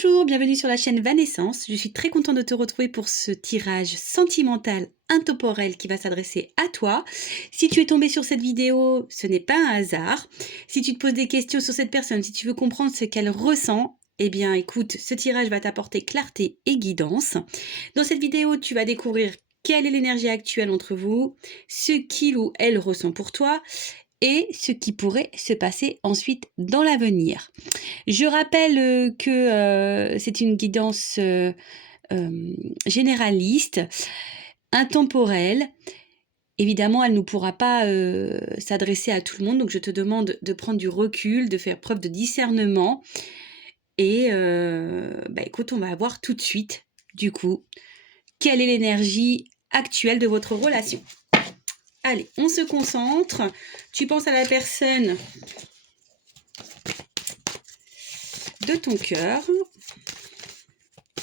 Bonjour, bienvenue sur la chaîne Vanessence. Je suis très contente de te retrouver pour ce tirage sentimental intemporel qui va s'adresser à toi. Si tu es tombé sur cette vidéo, ce n'est pas un hasard. Si tu te poses des questions sur cette personne, si tu veux comprendre ce qu'elle ressent, eh bien écoute, ce tirage va t'apporter clarté et guidance. Dans cette vidéo, tu vas découvrir quelle est l'énergie actuelle entre vous, ce qu'il ou elle ressent pour toi et ce qui pourrait se passer ensuite dans l'avenir. Je rappelle que c'est une guidance généraliste, intemporelle. Évidemment, elle ne pourra pas s'adresser à tout le monde, donc je te demande de prendre du recul, de faire preuve de discernement. Et écoute, on va voir tout de suite, du coup, quelle est l'énergie actuelle de votre relation. Allez, on se concentre. Tu penses à la personne de ton cœur.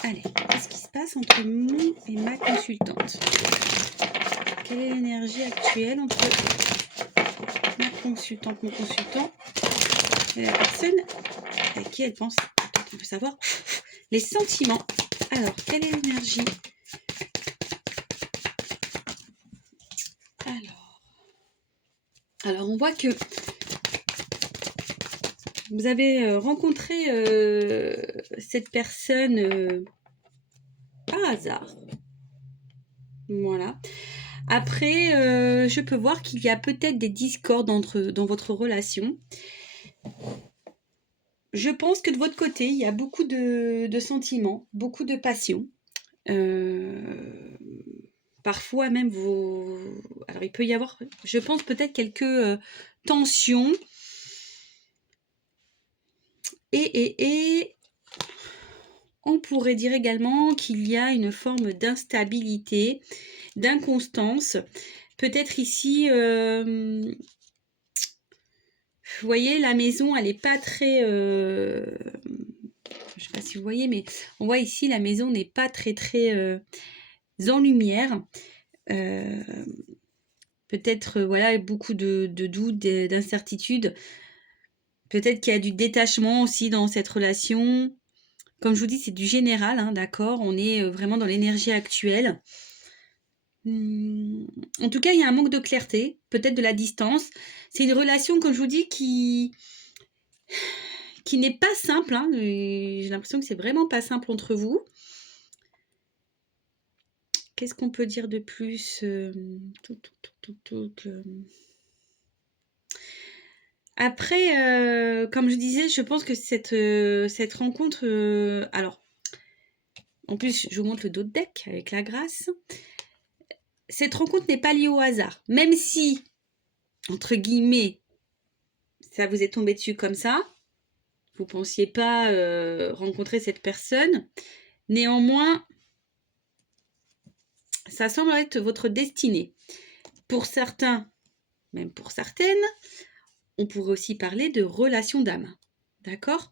Allez, qu'est-ce qui se passe entre moi et ma consultante? Quelle est l'énergie actuelle entre ma consultante, mon consultant et la personne à qui elle pense? Attends, on veut savoir les sentiments. Alors, quelle est l'énergie? Alors, on voit que vous avez rencontré cette personne par hasard. Voilà. Après, je peux voir qu'il y a peut-être des discordes dans votre relation. Je pense que de votre côté, il y a beaucoup de sentiments, beaucoup de passion. Parfois même, alors il peut y avoir, je pense peut-être quelques tensions. Et on pourrait dire également qu'il y a une forme d'instabilité, d'inconstance. Peut-être ici, vous voyez, la maison, elle n'est pas très... je ne sais pas si vous voyez, mais on voit ici, la maison n'est pas très en lumière. Peut-être, voilà, beaucoup de doutes, d'incertitudes. Peut-être qu'il y a du détachement aussi dans cette relation. Comme je vous dis, c'est du général, hein, d'accord? On est vraiment dans l'énergie actuelle. En tout cas, il y a un manque de clarté, peut-être de la distance. C'est une relation, comme je vous dis, qui n'est pas simple. Hein. J'ai l'impression que c'est vraiment pas simple entre vous. Qu'est-ce qu'on peut dire de plus? Après, comme je disais, je pense que cette rencontre... alors, en plus, je vous montre le dos de deck avec la grâce. Cette rencontre n'est pas liée au hasard. Même si, entre guillemets, ça vous est tombé dessus comme ça, vous ne pensiez pas rencontrer cette personne. Néanmoins, ça semble être votre destinée. Pour certains, même pour certaines, on pourrait aussi parler de relation d'âme. D'accord?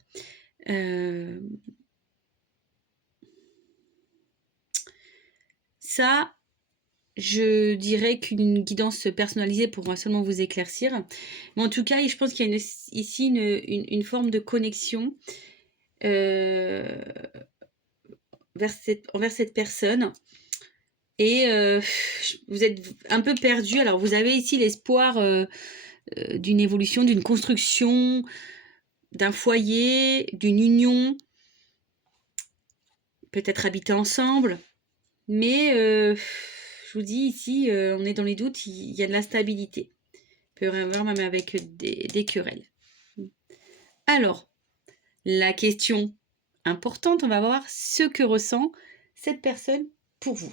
Ça, je dirais qu'une guidance personnalisée pourra seulement vous éclaircir. Mais en tout cas, je pense qu'il y a ici une forme de connexion envers cette personne. Et vous êtes un peu perdu. Alors, vous avez ici l'espoir d'une évolution, d'une construction, d'un foyer, d'une union, peut-être habiter ensemble. Mais je vous dis ici, on est dans les doutes, il y a de l'instabilité. Il peut y avoir même avec des querelles. Alors, la question importante, on va voir ce que ressent cette personne pour vous.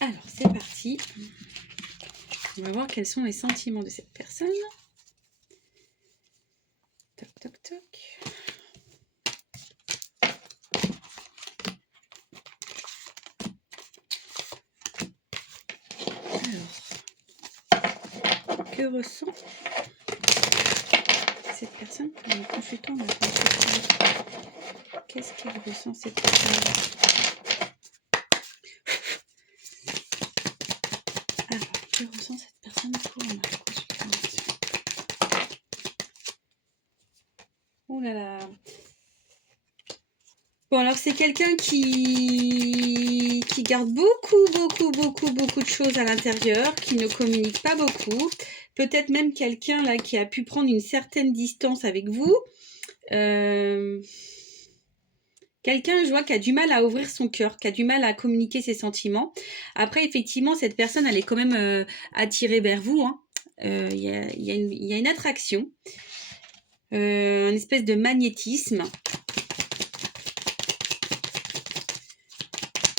Alors, c'est parti. On va voir quels sont les sentiments de cette personne. Toc, toc, toc. Alors, que ressent cette personne pour le consultant? Qu'est-ce qu'il ressent cette personne? Alors, que ressent cette personne pour ma consultation? Oh là là. Bon, alors c'est quelqu'un qui garde beaucoup de choses à l'intérieur, qui ne communique pas beaucoup. Peut-être même quelqu'un là qui a pu prendre une certaine distance avec vous. Quelqu'un, je vois, qui a du mal à ouvrir son cœur, qui a du mal à communiquer ses sentiments. Après, effectivement, cette personne, elle est quand même attirée vers vous, hein. Il y a une attraction, une espèce de magnétisme.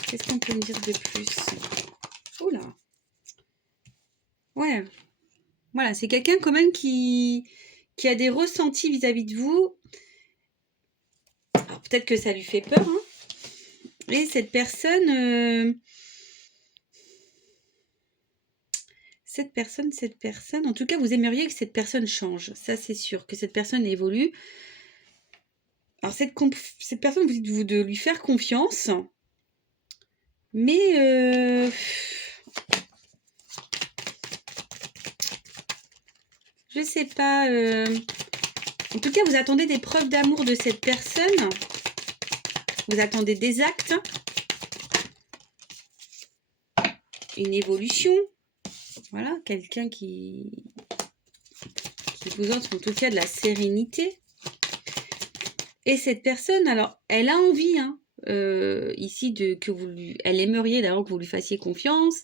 Qu'est-ce qu'on peut me dire de plus? Oula. Ouais. Voilà, c'est quelqu'un quand même qui a des ressentis vis-à-vis de vous. Alors peut-être que ça lui fait peur, hein. Et cette personne, en tout cas, vous aimeriez que cette personne change. Ça, c'est sûr, que cette personne évolue. Alors cette personne, vous dites-vous de lui faire confiance. Mais je sais pas. En tout cas, vous attendez des preuves d'amour de cette personne. Vous attendez des actes. Une évolution. Voilà, quelqu'un qui vous offre en tout cas de la sérénité. Et cette personne, alors, elle a envie, hein, ici, elle aimerait d'ailleurs que vous lui fassiez confiance.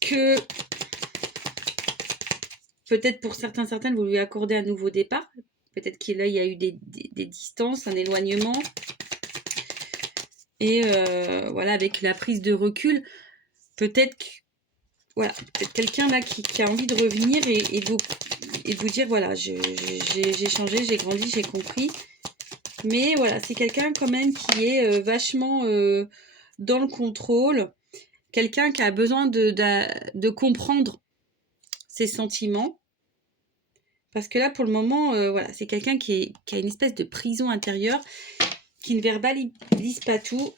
Que peut-être pour certaines, vous lui accordez un nouveau départ. Peut-être qu'il y a eu des distances, un éloignement. Et voilà, avec la prise de recul, peut-être quelqu'un là qui a envie de revenir et de vous dire, voilà, j'ai changé, j'ai grandi, j'ai compris. Mais voilà, c'est quelqu'un quand même qui est vachement dans le contrôle. Quelqu'un qui a besoin de comprendre ses sentiments. Parce que là, pour le moment, voilà, c'est quelqu'un qui a une espèce de prison intérieure, qui ne verbalise pas tout.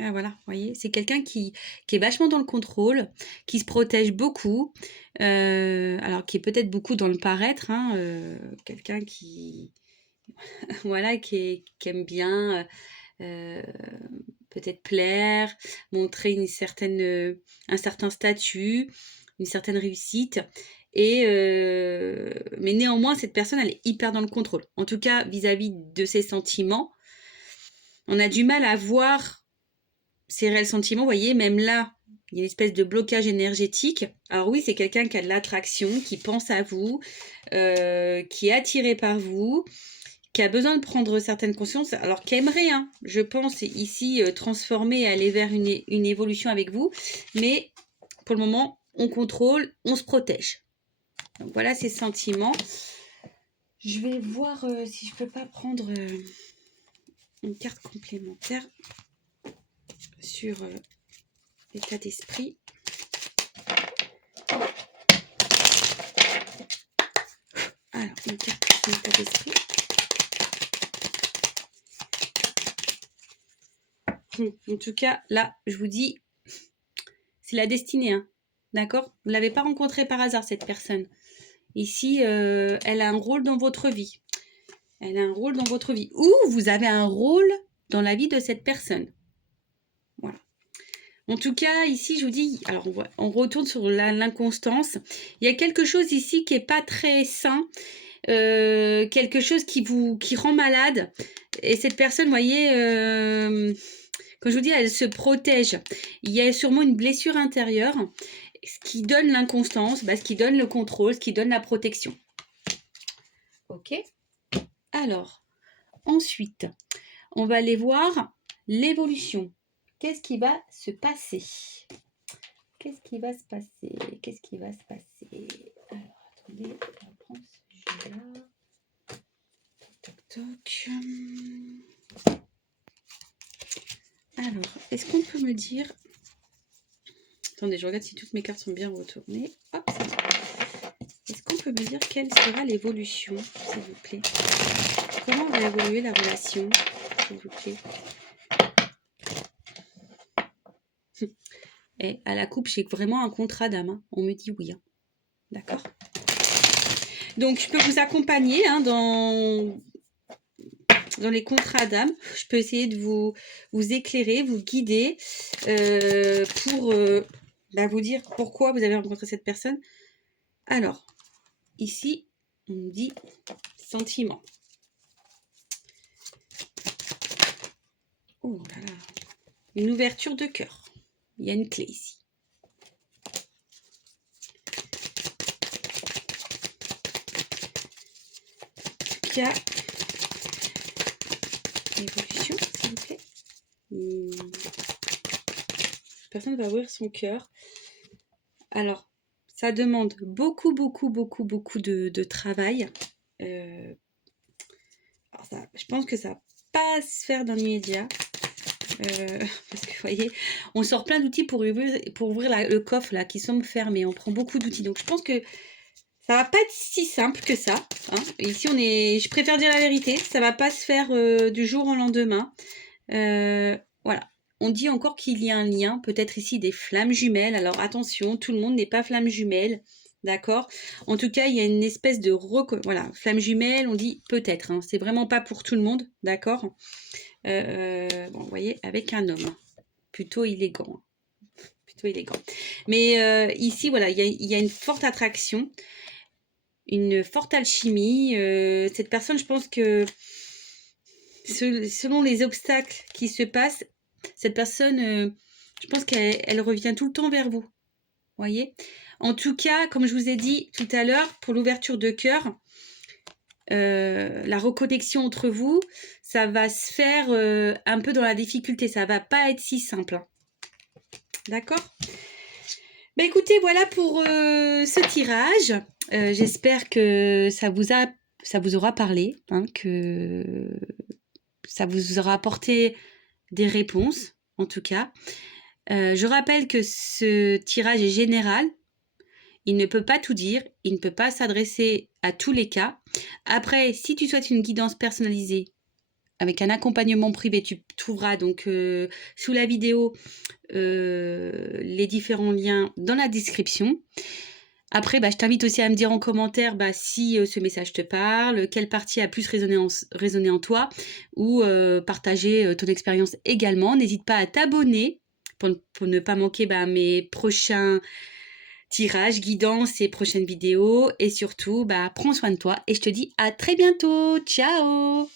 Voilà, vous voyez, c'est quelqu'un qui est vachement dans le contrôle, qui se protège beaucoup, alors qui est peut-être beaucoup dans le paraître, hein, quelqu'un qui, voilà, qui aime bien peut-être plaire, montrer un certain statut, une certaine réussite. Mais néanmoins, cette personne, elle est hyper dans le contrôle. En tout cas, vis-à-vis de ses sentiments, on a du mal à voir ses réels sentiments. Vous voyez, même là, il y a une espèce de blocage énergétique. Alors oui, c'est quelqu'un qui a de l'attraction, qui pense à vous, qui est attiré par vous, qui a besoin de prendre certaines consciences, alors qui aimerait, hein, je pense, ici, transformer et aller vers une évolution avec vous. Mais pour le moment, on contrôle, on se protège. Donc voilà ses sentiments. Je vais voir si je peux pas prendre une carte complémentaire sur l'état d'esprit. Alors, une carte sur l'état d'esprit. En tout cas, là, je vous dis, c'est la destinée, hein. D'accord? Vous ne l'avez pas rencontrée par hasard, cette personne. Ici, elle a un rôle dans votre vie. Elle a un rôle dans votre vie. Ou vous avez un rôle dans la vie de cette personne. Voilà. En tout cas, ici, je vous dis, alors on retourne sur l'inconstance. Il y a quelque chose ici qui n'est pas très sain. Quelque chose qui rend malade. Et cette personne, vous voyez, comme je vous dis, elle se protège. Il y a sûrement une blessure intérieure, ce qui donne l'inconstance, ce qui donne le contrôle, ce qui donne la protection. Ok? Alors, ensuite, on va aller voir l'évolution. Qu'est-ce qui va se passer? Qu'est-ce qui va se passer? Qu'est-ce qui va se passer? Alors, attendez, on va prendre ce jeu-là. Toc, toc. Alors, est-ce qu'on peut me dire... Attendez, je regarde si toutes mes cartes sont bien retournées. Hop, c'est bon. Est-ce qu'on peut me dire quelle sera l'évolution, s'il vous plaît? Comment va évoluer la relation, s'il vous plaît? Et à la coupe, j'ai vraiment un contrat d'âme. Hein. On me dit oui. Hein. D'accord? Donc, je peux vous accompagner hein, dans dans les contrats d'âme. Je peux essayer de vous éclairer, vous guider pour vous dire pourquoi vous avez rencontré cette personne. Alors, ici, on me dit sentiment. Oh là là, une ouverture de cœur. Il y a une clé ici. Il y a évolution, s'il vous plaît. Personne va ouvrir son cœur. Alors, ça demande beaucoup de travail. Alors ça, je pense que ça va pas se faire dans l'immédiat. Parce que vous voyez, on sort plein d'outils pour ouvrir le coffre là, qui sont fermés. On prend beaucoup d'outils. Donc je pense que ça va pas être si simple que ça. Hein. Ici, je préfère dire la vérité. Ça va pas se faire du jour au lendemain. Voilà. On dit encore qu'il y a un lien, peut-être ici des flammes jumelles. Alors attention, tout le monde n'est pas flamme jumelle, d'accord? En tout cas, il y a une espèce de voilà, flamme jumelle, on dit peut-être. Hein, c'est vraiment pas pour tout le monde, d'accord? Bon, vous voyez, avec un homme, plutôt élégant. Plutôt élégant. Mais ici, voilà, il y a une forte attraction, une forte alchimie. Cette personne, je pense que selon les obstacles qui se passent, cette personne, je pense qu'elle revient tout le temps vers vous. Voyez? En tout cas, comme je vous ai dit tout à l'heure, pour l'ouverture de cœur, la reconnexion entre vous, ça va se faire un peu dans la difficulté. Ça va pas être si simple. Hein. D'accord? Ben écoutez, voilà pour ce tirage. J'espère que ça vous aura parlé, hein, que ça vous aura apporté des réponses, en tout cas. Je rappelle que ce tirage est général. Il ne peut pas tout dire, il ne peut pas s'adresser à tous les cas. Après, si tu souhaites une guidance personnalisée avec un accompagnement privé, tu trouveras donc sous la vidéo les différents liens dans la description. Après, je t'invite aussi à me dire en commentaire si ce message te parle, quelle partie a plus résonné en toi, ou partager ton expérience également. N'hésite pas à t'abonner pour ne pas manquer mes prochains tirages, guidances et prochaines vidéos. Et surtout, prends soin de toi et je te dis à très bientôt. Ciao!